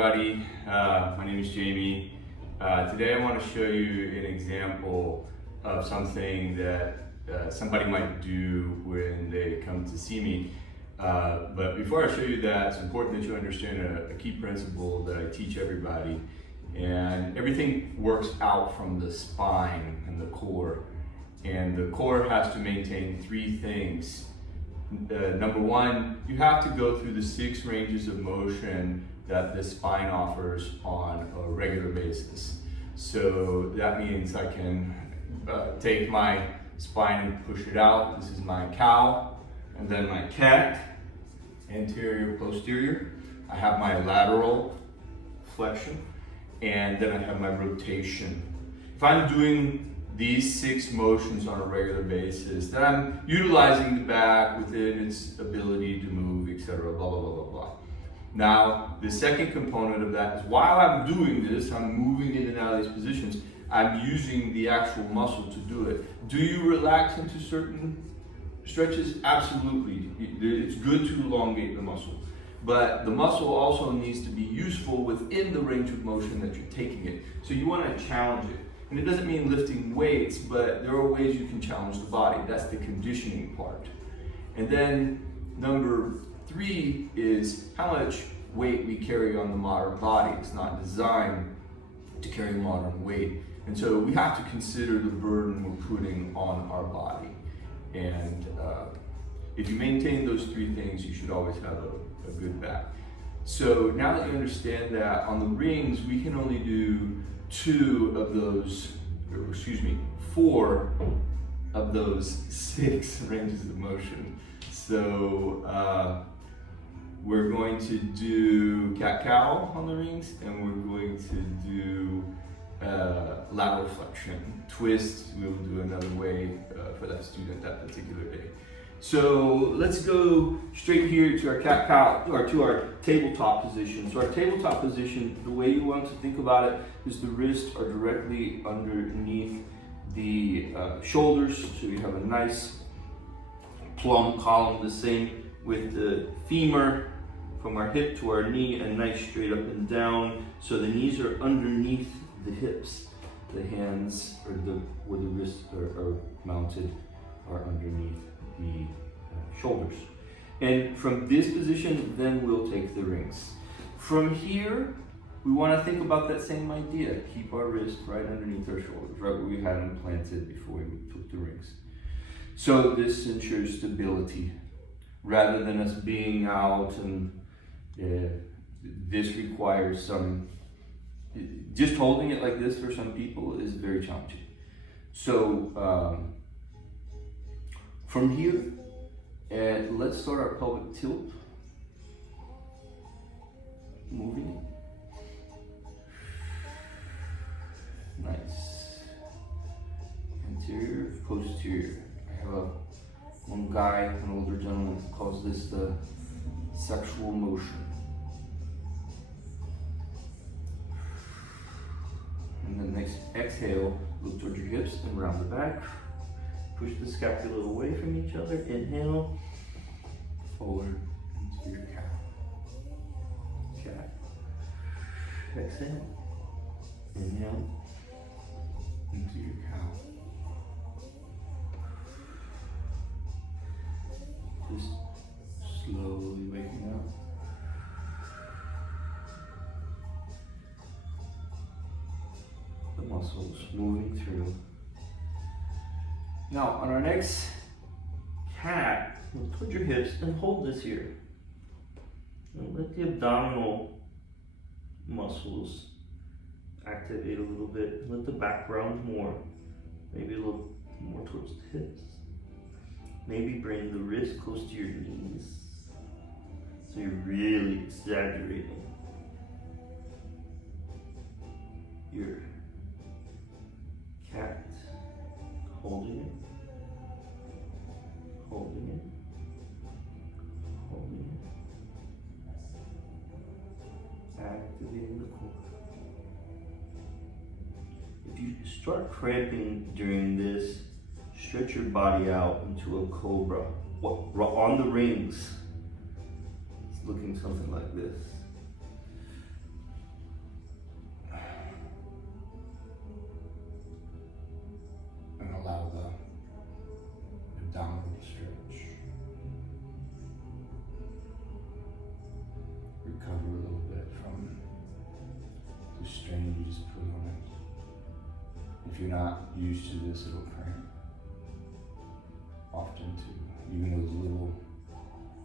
everybody. My name is Jamie. Today I want to show you an example of something that somebody might do when they come to see me. But before I show you that, it's important that you understand a key principle that I teach everybody. And everything works out from the spine and the core. And the core has to maintain three things. Number one, you have to go through the 6 ranges of motion that the spine offers on a regular basis. So that means I can take my spine and push it out. This is my cow, and then my cat, anterior, posterior. I have my lateral flexion, and then I have my rotation. If I'm doing these 6 motions on a regular basis, then I'm utilizing the back within its ability to move, etc., blah, blah, blah, blah, blah. Now, the second component of that is while I'm doing this, I'm moving in and out of these positions, I'm using the actual muscle to do it. Do you relax into certain stretches? Absolutely. It's good to elongate the muscle. But the muscle also needs to be useful within the range of motion that you're taking it. So you want to challenge it. And it doesn't mean lifting weights, but there are ways you can challenge the body. That's the conditioning part. And then number 3 is how much weight we carry on the modern body. It's not designed to carry modern weight. And so we have to consider the burden we're putting on our body. And if you maintain those 3 things, you should always have a good back. So now that you understand that, on the rings, we can only do 4 of those 6 ranges of motion. So we're going to do cat-cow on the rings, and we're going to do lateral flexion. Twist, we'll do another way for that student that particular day. So let's go straight here to our cat-cow, or to our tabletop position. So our tabletop position, the way you want to think about it is the wrists are directly underneath the shoulders. So you have a nice plumb column, the same with the femur from our hip to our knee, and nice straight up and down. So the knees are underneath the hips. The hands, or where the wrists are mounted, are underneath the shoulders. And from this position, then we'll take the rings. From here, we want to think about that same idea. Keep our wrist right underneath our shoulders, right where we had them planted before we took the rings. So this ensures stability, rather than us being out, and this requires some, just holding it like this for some people is very challenging. So from here, and let's start our pelvic tilt. Moving. Nice. Anterior, posterior. I have one guy, an older gentleman, calls this the sexual motion. And then next exhale, look towards your hips and round the back. Push the scapula away from each other. Inhale, forward into your cow. Cat. Exhale. Inhale into your cow. Just slowly waking up. The muscles moving through. Now, on our next cat, we'll put your hips and hold this here. And let the abdominal muscles activate a little bit. Let the back round more. Maybe a little more towards the hips. Maybe bring the wrist close to your knees. So you're really exaggerating your cat. Holding it, holding it, holding it, activating the core. If you start cramping during this, stretch your body out into a cobra. On the rings, it's looking something like this. you just put on it. If you're not used to this, it'll cramp. Often too. Even those little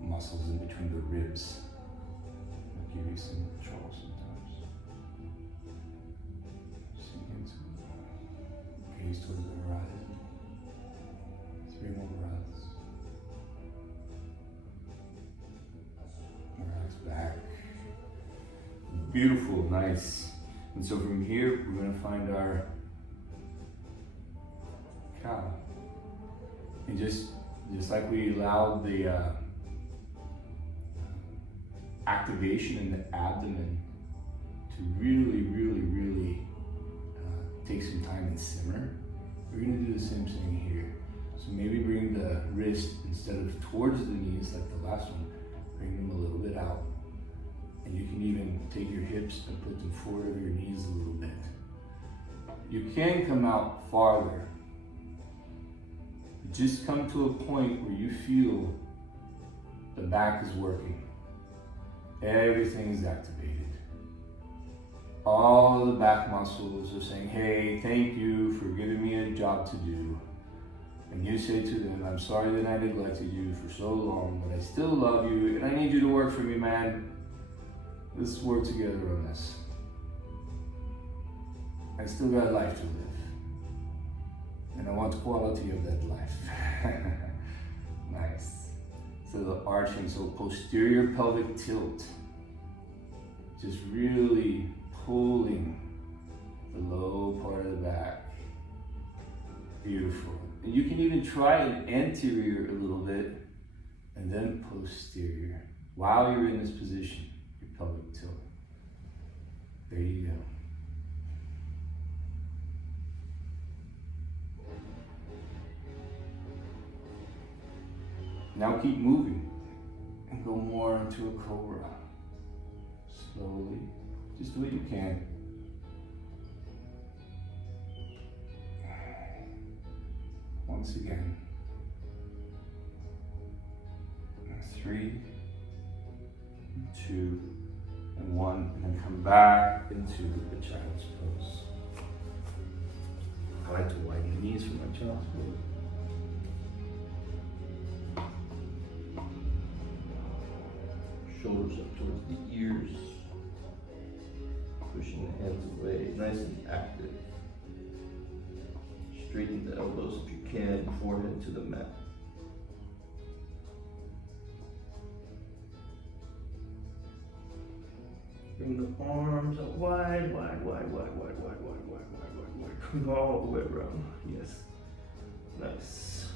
muscles in between the ribs will give you some trouble sometimes. Sink into it. Gaze towards the horizon. 3 more breaths. Relax back. Beautiful, nice. And so from here, we're going to find our cow. And just like we allowed the activation in the abdomen to really take some time and simmer, we're going to do the same thing here. So maybe bring the wrist, instead of towards the knees like the last one, bring them a little bit out. And you can even take your hips and put them forward of your knees a little bit. You can come out farther. Just come to a point where you feel the back is working. Everything is activated. All of the back muscles are saying, hey, thank you for giving me a job to do. And you say to them, I'm sorry that I neglected you for so long, but I still love you and I need you to work for me, man. Let's work together on this. I still got life to live. And I want quality of that life. Nice. So the arching, so posterior pelvic tilt. Just really pulling the low part of the back. Beautiful. And you can even try an anterior a little bit and then posterior. While you're in this position, your pelvic tilt. There you go. Now keep moving and go more into a cobra. Slowly, just do what you can. Once again. 3, 2, and 1, and then come back into the child's pose. I like to widen the knees for my child's pose. Shoulders up towards the ears, pushing the hands away, nice and active. Straighten the elbows if you can, forehead to the mat. Bring the arms out wide. Come all the way around. Yes. Nice.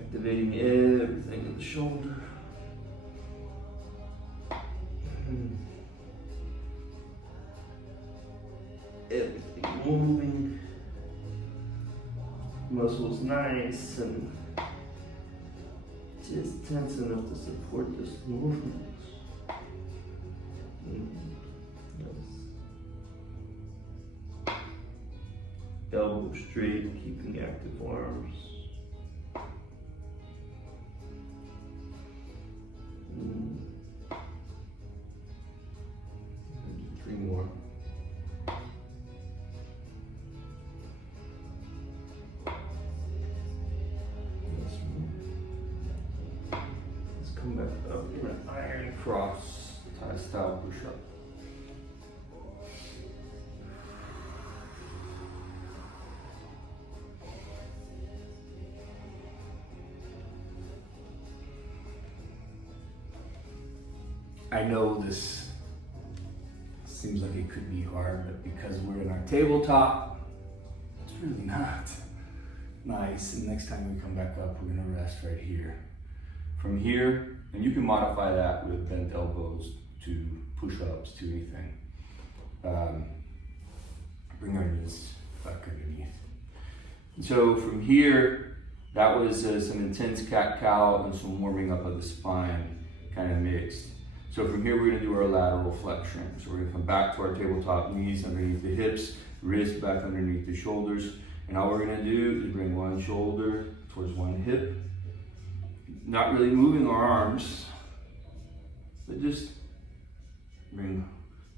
Activating everything in the shoulder. Everything moving, muscles nice and just tense enough to support this movement. Nice. Elbow straight, keeping active arms. Three more. Let's come back up in an iron cross, Thai style push up. I know this seems like it could be hard, but because we're in our tabletop, it's really not. Nice, and next time we come back up, we're gonna rest right here. From here, and you can modify that with bent elbows to push-ups, to anything. Bring our knees back underneath. And so from here, that was some intense cat-cow and some warming up of the spine, kind of mixed. So from here, we're gonna do our lateral flexion. So we're gonna come back to our tabletop, knees underneath the hips, wrists back underneath the shoulders. And all we're gonna do is bring one shoulder towards one hip. Not really moving our arms, but just bring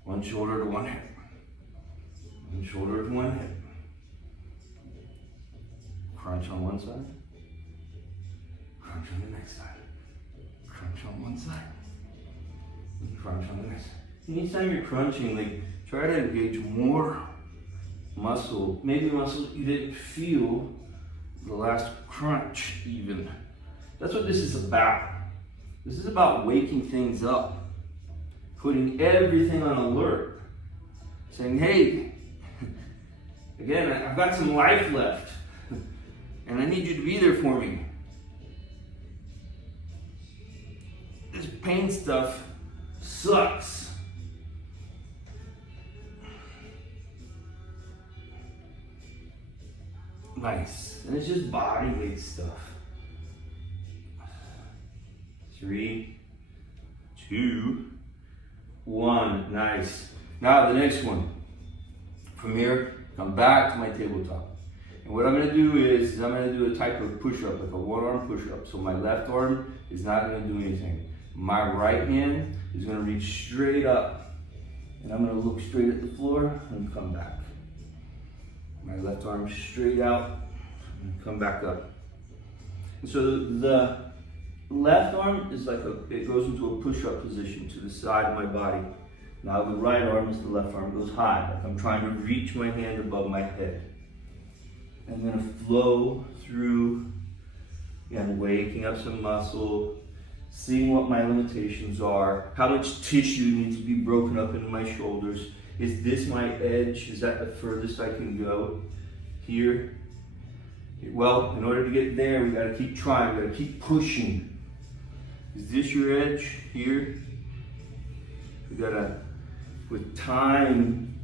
One shoulder to one hip. One shoulder to one hip. Crunch on one side. Crunch on the next side. Crunch on one side. And crunch on the next side. Anytime you're crunching, like, try to engage more muscle. Maybe muscles you didn't feel the last crunch even. That's what this is about. This is about waking things up. Putting everything on alert. Saying, hey, again, I've got some life left. And I need you to be there for me. This pain stuff sucks. Nice. And it's just body weight stuff. 3, 2, 1. Nice. Now the next one. From here, come back to my tabletop. And what I'm going to do is I'm going to do a type of push-up, like a one-arm push-up. So my left arm is not going to do anything. My right hand is going to reach straight up. And I'm going to look straight at the floor and come back. My left arm straight out and come back up. And so the left arm is like it goes into a push-up position to the side of my body. Now the right arm is the left arm, goes high, like I'm trying to reach my hand above my head. I'm gonna flow through, again, waking up some muscle, seeing what my limitations are, how much tissue needs to be broken up into my shoulders. Is this my edge? Is that the furthest I can go? Here? Well, in order to get there, we gotta keep trying, we gotta keep pushing. Is this your edge? Here? We gotta, with time,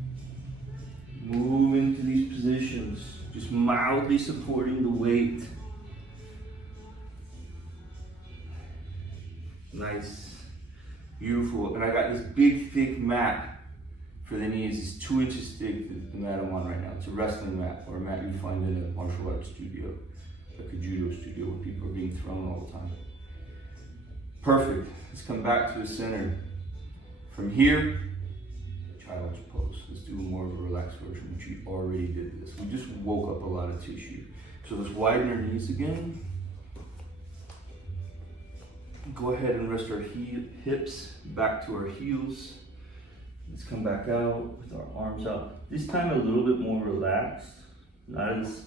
move into these positions, just mildly supporting the weight. Nice, beautiful. And I got this big, thick mat for the knees. It's 2 inches thick, the mat I'm on right now. It's a wrestling mat, or a mat you find in a martial arts studio, like a judo studio where people are being thrown all the time. Perfect. Let's come back to the center. From here, child's pose. Let's do more of a relaxed version, which we already did this. We just woke up a lot of tissue. So let's widen our knees again. Go ahead and rest our hips back to our heels. Let's come back out with our arms out. This time a little bit more relaxed, not as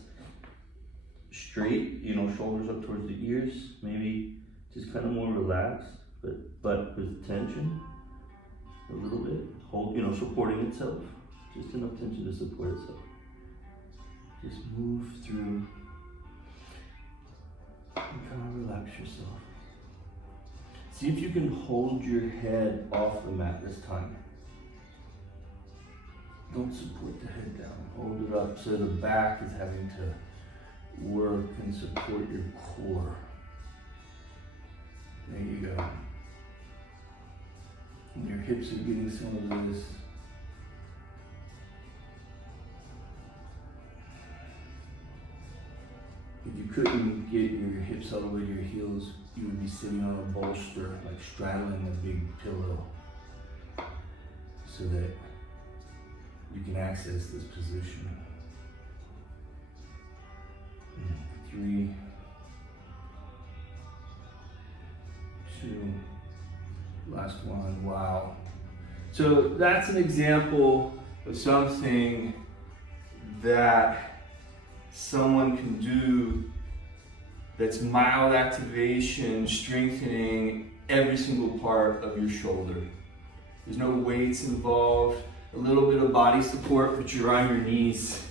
straight, shoulders up towards the ears. Maybe just kind of more relaxed, but with tension. A little bit, hold, supporting itself. Just enough tension to support itself. Just move through and kind of relax yourself. See if you can hold your head off the mat this time. Don't support the head down. Hold it up so the back is having to work and support your core. There you go. And your hips are getting some of this. If you couldn't get your hips all the way to your heels, you would be sitting on a bolster, like straddling a big pillow, so that you can access this position. 3, 2, last one. Wow. So that's an example of something that someone can do that's mild activation, strengthening every single part of your shoulder. There's no weights involved, a little bit of body support, but you're on your knees.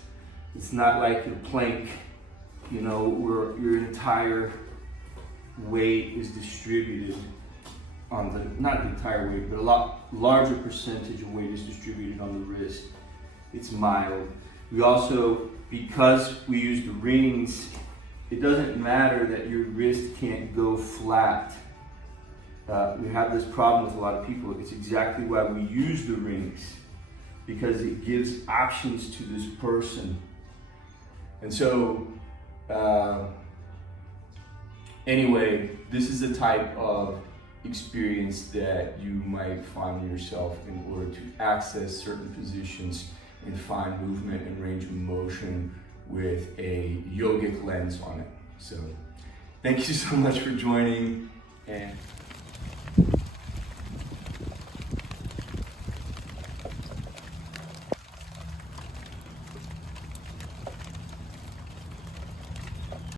It's not like a plank, where your entire weight is distributed on not the entire weight, but a lot larger percentage of weight is distributed on the wrist. It's mild. We also, because we use the rings, it doesn't matter that your wrist can't go flat. We have this problem with a lot of people. It's exactly why we use the rings, because it gives options to this person. And so, anyway, this is a type of experience that you might find yourself in order to access certain positions and find movement and range of motion with a yogic lens on it. So thank you so much for joining, and